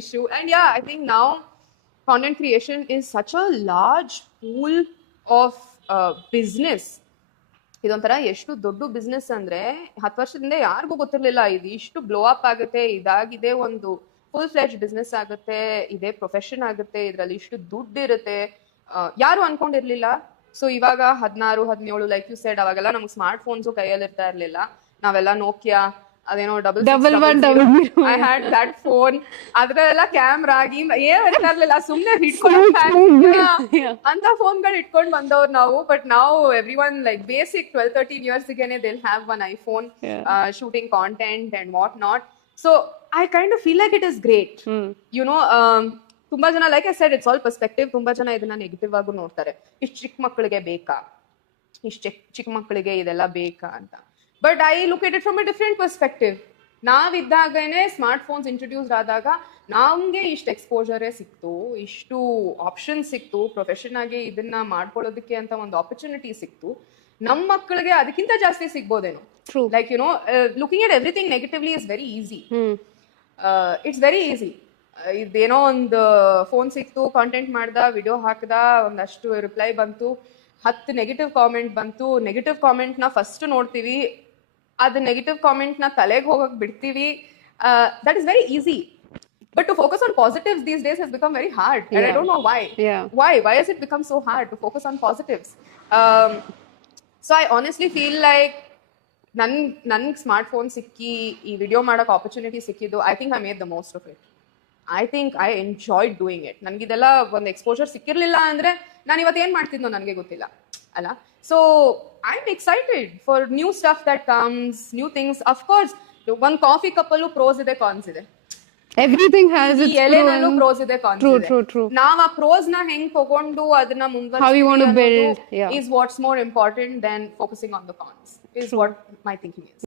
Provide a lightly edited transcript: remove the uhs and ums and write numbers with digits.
issue. And yeah, I think now content creation is such a large pool of business. ಇದೊಂಥರ ಎಷ್ಟು ದೊಡ್ಡ business ಅಂದ್ರೆ 10 ವರ್ಷದಿಂದ ಯಾರಿಗೂ ಗೊತ್ತಿರ್ಲಿಲ್ಲ ಇದು ಇಷ್ಟು ಬ್ಲೋ ಅಪ್ ಆಗುತ್ತೆ, ಇದಾಗಿದೆ, ಒಂದು ಫುಲ್ ಫ್ಲೆಜ್ ಬಿಸ್ನೆಸ್ ಆಗುತ್ತೆ, ಇದೇ ಪ್ರೊಫೆಷನ್ ಆಗುತ್ತೆ, ಇದ್ರಲ್ಲಿ ಇಷ್ಟು ದುಡ್ಡು ಇರುತ್ತೆ, ಯಾರು ಅನ್ಕೊಂಡಿರ್ಲಿಲ್ಲ. ಸೊ ಇವಾಗ 16, 17 ಲೈಕ್ ಯು ಸೆಡ್, ಅವಾಗೆಲ್ಲ ನಮ್ಗೆ ಸ್ಮಾರ್ಟ್ ಫೋನ್ಸ್ ಕೈಯಲ್ಲಿ ಇರ್ತಾ ಇರ್ಲಿಲ್ಲ. ನಾವೆಲ್ಲ ನೋಕಿಯಾ ಅದೇನೋ ಐ ಹ್ಯಾಡ್ ದಟ್ ಫೋನ್, ಅದ್ರೆಲ್ಲ ಕ್ಯಾಮ್ರಾ ಏನ್ ಇರ್ತಾ ಇರ್ಲಿಲ್ಲ, ಸುಮ್ನೆ ಹಿಡ್ಕೊಂಡು ಅಂತ ಫೋನ್ಗಳು ಇಟ್ಕೊಂಡ್ ಬಂದವ್ರು ನಾವು. ಬಟ್ ನಾವು every one like basic 12-13 years ಗೆನೆ they'll have one iPhone, shooting content and what not. So I kind of feel like it is great. You know, ತುಂಬಾ ಜನ, like I said, it's all perspective. ತುಂಬಾ ಜನ ಇದನ್ನ negative ಆಗು ನೋಡ್ತಾರೆ. ಇಷ್ಟು ಚಿಕ್ಕ ಮಕ್ಕಳಿಗೆ ಬೇಕಾ, ಇಷ್ಟು ಚಿಕ್ಕ ಮಕ್ಕಳಿಗೆ ಇದೆಲ್ಲ ಬೇಕಾ ಅಂತ. But I look at it from a different perspective. ನಾವಿದ್ದಾಗನೇ ಸ್ಮಾರ್ಟ್ ಫೋನ್ಸ್ ಇಂಟ್ರೊಡ್ಯೂಸ್ ಆದಾಗ ನಮ್ಗೆ ಇಷ್ಟು ಎಕ್ಸ್ಪೋಜರೇ ಸಿಕ್ತು, ಇಷ್ಟು ಆಪ್ಷನ್ ಸಿಕ್ತು, ಪ್ರೊಫೆಷನ್ ಆಗಿ ಇದನ್ನ ಮಾಡ್ಕೊಳ್ಳೋದಕ್ಕೆ ಅಂತ ಒಂದು ಆಪರ್ಚುನಿಟಿ ಸಿಕ್ತು. ನಮ್ಮ ಮಕ್ಕಳಿಗೆ ಅದಕ್ಕಿಂತ ಜಾಸ್ತಿ ಸಿಗ್ಬೋದೇನೋ. Like you know, looking at everything negatively is very easy. It's very easy. ಇದೇನೋ ಒಂದು ಫೋನ್ ಸಿಕ್ತು, ಕಾಂಟೆಂಟ್ ಮಾಡ್ದ, ವಿಡಿಯೋ ಹಾಕ್ದ, ಒಂದಷ್ಟು ರಿಪ್ಲೈ ಬಂತು, 10 ನೆಗೆಟಿವ್ ಕಾಮೆಂಟ್ ಬಂತು. ನೆಗೆಟಿವ್ ಕಾಮೆಂಟ್ ನ ಫಸ್ಟ್ ನೋಡ್ತೀವಿ, ಅದು ನೆಗೆಟಿವ್ ಕಾಮೆಂಟ್ ನ ತಲೆಗೆ ಹೋಗಕ್ ಬಿಡ್ತೀವಿ. That is very easy. But to focus on positives these days has become very hard. And I don't know why. Why has it become so hard to focus on positives? So I honestly feel like ನನ್ smartphone ಸಿಕ್ಕಿ ಈ video ಮಾಡಕ್ opportunity ಸಿಕ್ಕಿದ್ದು, I think I made the most of it. I think I enjoyed doing it. ನನ್ಗಿದೆಲ್ಲ ಒಂದು exposure ಸಿಕ್ಕಿರ್ಲಿಲ್ಲ ಅಂದ್ರೆ ನಾನು ಇವತ್ತು ಏನ್ ಮಾಡ್ತಿದ್ನೋ ನನಗೆ ಗೊತ್ತಿಲ್ಲ ಅಲ್ಲ. So I am excited for new stuff that comes, new things. Of course ಒಂದು ಕಾಫಿ ಕಪ್ಪಲ್ಲೂ ಪ್ರೋಸ್ ಇದೆ, ಕಾನ್ಸ್ ಇದೆ. Everything has its ಎಲೆನಲ್ಲೂ ಪ್ರೋಸ್ ಇದೆ, ಕಾನ್ಸ್ ಇದೆ. True. ನಾವ್ ಆ ಪ್ರೋಸ್ ನ ಹೆಂಗ್ ತಗೊಂಡು ಅದನ್ನ How you want to build, is what's more important than focusing on the cons, is what my thinking is.